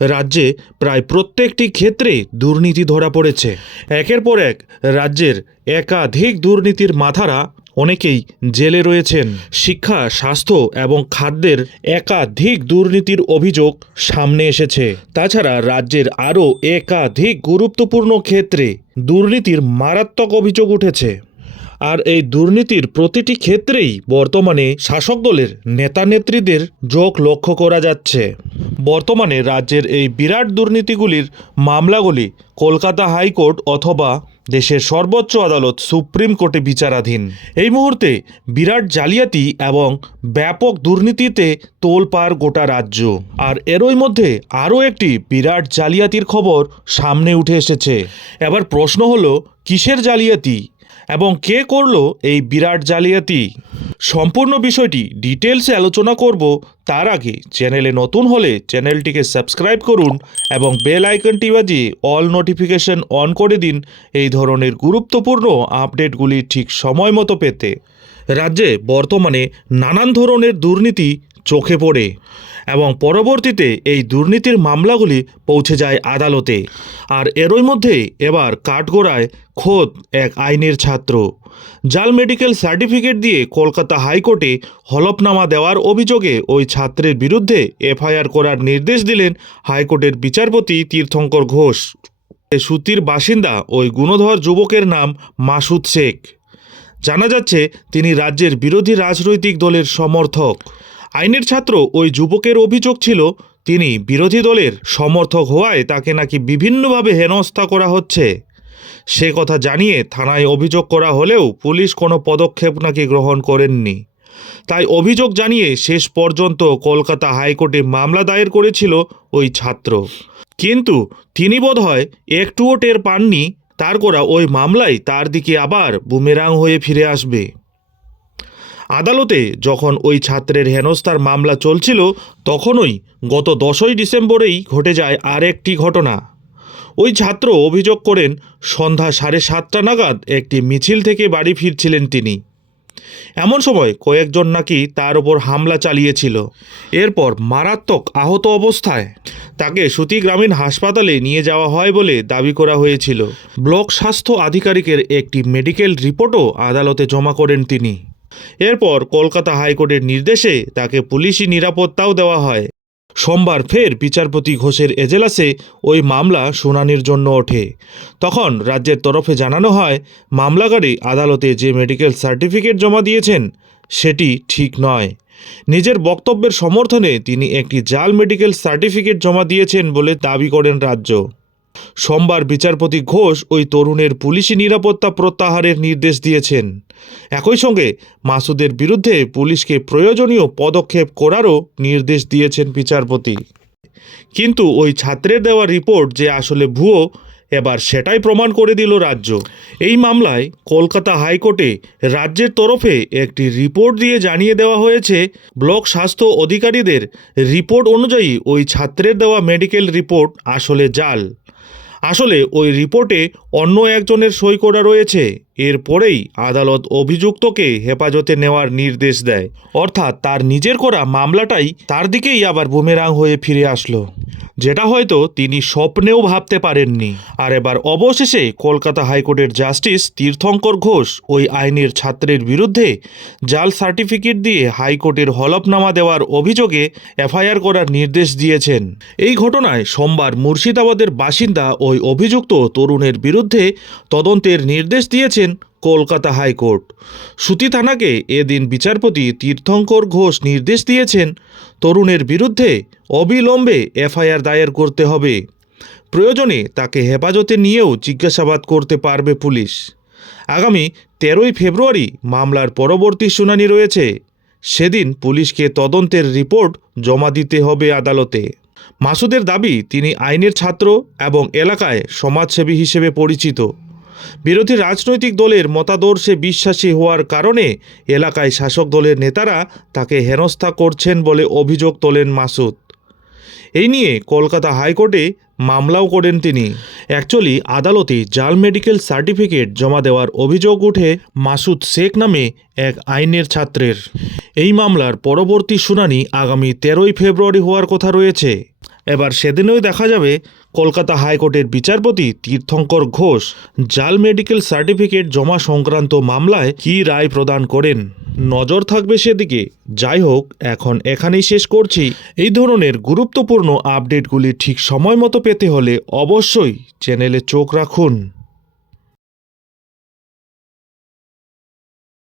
রাজ্যে প্রায় প্রত্যেকটি ক্ষেত্রে দুর্নীতি ধরা পড়েছে। একের পর এক রাজ্যের একাধিক দুর্নীতির মাথারা অনেকেই জেলে রয়েছেন। শিক্ষা, স্বাস্থ্য এবং খাদ্যের একাধিক দুর্নীতির অভিযোগ সামনে এসেছে। তাছাড়া রাজ্যের আরও একাধিক গুরুত্বপূর্ণ ক্ষেত্রে দুর্নীতির মারাত্মক অভিযোগ উঠেছে। আর এই দুর্নীতির প্রতিটি ক্ষেত্রেই বর্তমানে শাসক দলের নেতা নেত্রীদের যোগ লক্ষ্য করা যাচ্ছে। বর্তমানে রাজ্যের এই বিরাট দুর্নীতিগুলির মামলাগুলি কলকাতা হাইকোর্ট অথবা দেশের সর্বোচ্চ আদালত সুপ্রিম কোর্টে বিচারাধীন। এই মুহূর্তে বিরাট জালিয়াতি এবং ব্যাপক দুর্নীতিতে তোলপাড় গোটা রাজ্য। আর এরই মধ্যে আরও একটি বিরাট জালিয়াতির খবর সামনে উঠে এসেছে। এবার প্রশ্ন হলো, কিসের জালিয়াতি? এবং কে করল এই বিরাট জালিয়াতি? সম্পূর্ণ বিষয়টি ডিটেলসে আলোচনা করব। তার আগে চ্যানেলে নতুন হলে চ্যানেলটিকে সাবস্ক্রাইব করুন এবং বেল আইকনটি বাজিয়ে অল নোটিফিকেশন অন করে দিন এই ধরনের গুরুত্বপূর্ণ আপডেটগুলি ঠিক সময় মতো পেতে। রাজ্যে বর্তমানে নানান ধরনের দুর্নীতি চোখে পড়ে এবং পরবর্তীতে এই দুর্নীতির মামলাগুলি পৌঁছে যায় আদালতে। আর এরই মধ্যে এবার কাঠগোড়ায় খোদ এক আইনের ছাত্র। জাল মেডিকেল সার্টিফিকেট দিয়ে কলকাতা হাইকোর্টে হলফনামা দেওয়ার অভিযোগে ওই ছাত্রের বিরুদ্ধে এফআইআর করার নির্দেশ দিলেন হাইকোর্টের বিচারপতি তীর্থঙ্কর ঘোষ। সুতির বাসিন্দা ওই গুণধর যুবকের নাম মাসুদ শেখ। জানা যাচ্ছে, তিনি রাজ্যের বিরোধী রাজনৈতিক দলের সমর্থক। আইনের ছাত্র ওই যুবকের অভিযোগ ছিল, তিনি বিরোধী দলের সমর্থক হওয়ায় তাকে নাকি বিভিন্নভাবে হেনস্থা করা হচ্ছে। সে কথা জানিয়ে থানায় অভিযোগ করা হলেও পুলিশ কোনো পদক্ষেপ নাকি গ্রহণ করেননি। তাই অভিযোগ জানিয়ে শেষ পর্যন্ত কলকাতা হাইকোর্টে মামলা দায়ের করেছিল ওই ছাত্র। কিন্তু তিনি বোধহয় একটুও টের পাননি তার করা ওই মামলায় তার দিকে আবার বুমেরাং হয়ে ফিরে আসবে। আদালতে যখন ওই ছাত্রের হেনস্থার মামলা চলছিল, তখনই গত দশই ডিসেম্বরেই ঘটে যায় আরেকটি ঘটনা। ওই ছাত্র অভিযোগ করেন, সন্ধ্যা সাড়ে সাতটা নাগাদ একটি মিছিল থেকে বাড়ি ফিরছিলেন তিনি। এমন সময় কয়েকজন নাকি তার ওপর হামলা চালিয়েছিল। এরপর মারাত্মক আহত অবস্থায় তাকে সুতি গ্রামীণ হাসপাতালে নিয়ে যাওয়া হয় বলে দাবি করা হয়েছিল। ব্লক স্বাস্থ্য আধিকারিকের একটি মেডিকেল রিপোর্টও আদালতে জমা করেন তিনি। এরপর কলকাতা হাইকোর্টের নির্দেশে তাকে পুলিশি নিরাপত্তাও দেওয়া হয়। সোমবার ফের বিচারপতি ঘোষের এজেলাসে ওই মামলা শুনানির জন্য ওঠে। তখন রাজ্যের তরফে জানানো হয়, মামলাকারী আদালতে যে মেডিকেল সার্টিফিকেট জমা দিয়েছেন, সেটি ঠিক নয়। নিজের বক্তব্যের সমর্থনে তিনি একটি জাল মেডিকেল সার্টিফিকেট জমা দিয়েছেন বলে দাবি করেন রাজ্য। সোমবার বিচারপতি ঘোষ ওই তরুণের পুলিশি নিরাপত্তা প্রত্যাহারের নির্দেশ দিয়েছেন। একই সঙ্গে মাসুদের বিরুদ্ধে পুলিশকে প্রয়োজনীয় পদক্ষেপ করারও নির্দেশ দিয়েছেন বিচারপতি। কিন্তু ওই ছাত্রের দেওয়া রিপোর্ট যে আসলে ভুয়ো, এবার সেটাই প্রমাণ করে দিল রাজ্য। এই মামলায় কলকাতা হাইকোর্টে রাজ্যের তরফে একটি রিপোর্ট দিয়ে জানিয়ে দেওয়া হয়েছে, ব্লক স্বাস্থ্য অধিকারীদের রিপোর্ট অনুযায়ী ওই ছাত্রের দেওয়া মেডিকেল রিপোর্ট আসলে জাল। আসলে ওই রিপোর্টে অন্য একজনের সই করা রয়েছে এরপরেই আদালত অভিযুক্তকে হেফাজতে নেওয়ার নির্দেশ দেয়। অর্থাৎ তার নিজের করা মামলাটাই তার দিকেই আবার বুমেরাং হয়ে ফিরে আসলো। যেটা হয়তো তিনি স্বপ্নেও ভাবতে পারেননি। আর এবার অবশেষে কলকাতা হাইকোর্টের জাস্টিস তীর্থঙ্কর ঘোষ ওই আইনের ছাত্রের বিরুদ্ধে জাল সার্টিফিকেট দিয়ে হাইকোর্টের হলফনামা দেওয়ার অভিযোগে এফআইআর করার নির্দেশ দিয়েছেন। এই ঘটনায় সোমবার মুর্শিদাবাদের বাসিন্দা ওই অভিযুক্ত তরুণের বিরুদ্ধে তদন্তের নির্দেশ দিয়েছেন কলকাতা হাইকোর্ট। সুতি থানাকে এদিন বিচারপতি তীর্থঙ্কর ঘোষ নির্দেশ দিয়েছেন, তরুণের বিরুদ্ধে অবিলম্বে এফআইআর দায়ের করতে হবে। প্রয়োজনে তাকে হেফাজতে নিয়েও জিজ্ঞাসাবাদ করতে পারবে পুলিশ। আগামী তেরোই ফেব্রুয়ারি মামলার পরবর্তী শুনানি রয়েছে। সেদিন পুলিশকে তদন্তের রিপোর্ট জমা দিতে হবে আদালতে। মাসুদের দাবি, তিনি আইনের ছাত্র এবং এলাকায় সমাজসেবী হিসেবে পরিচিত। বিরোধী রাজনৈতিক দলের মতাদর্শে বিশ্বাসী হওয়ার কারণে এলাকায় শাসক দলের নেতারা তাকে হেনস্থা করছেন বলে অভিযোগ তোলেন মাসুদ। এই নিয়ে কলকাতা হাইকোর্টে মামলাও করেন তিনি। অ্যাকচুয়ালি আদালতে জাল মেডিকেল সার্টিফিকেট জমা দেওয়ার অভিযোগ উঠে মাসুদ শেখ নামে এক আইনের ছাত্রের। এই মামলার পরবর্তী শুনানি আগামী তেরোই ফেব্রুয়ারি হওয়ার কথা রয়েছে। এবার সেদিনই দেখা যাবে কলকাতা হাইকোর্টের বিচারপতি তীর্থঙ্কর ঘোষ জাল মেডিকেল সার্টিফিকেট জমা সংক্রান্ত মামলায় কি রায় প্রদান করেন? নজর থাকবে সেদিকে। যাই হোক, এখন এখানেই শেষ করছি। এই ধরনের গুরুত্বপূর্ণ আপডেটগুলি ঠিক সময় মতো পেতে হলে অবশ্যই চ্যানেলে চোখ রাখুন।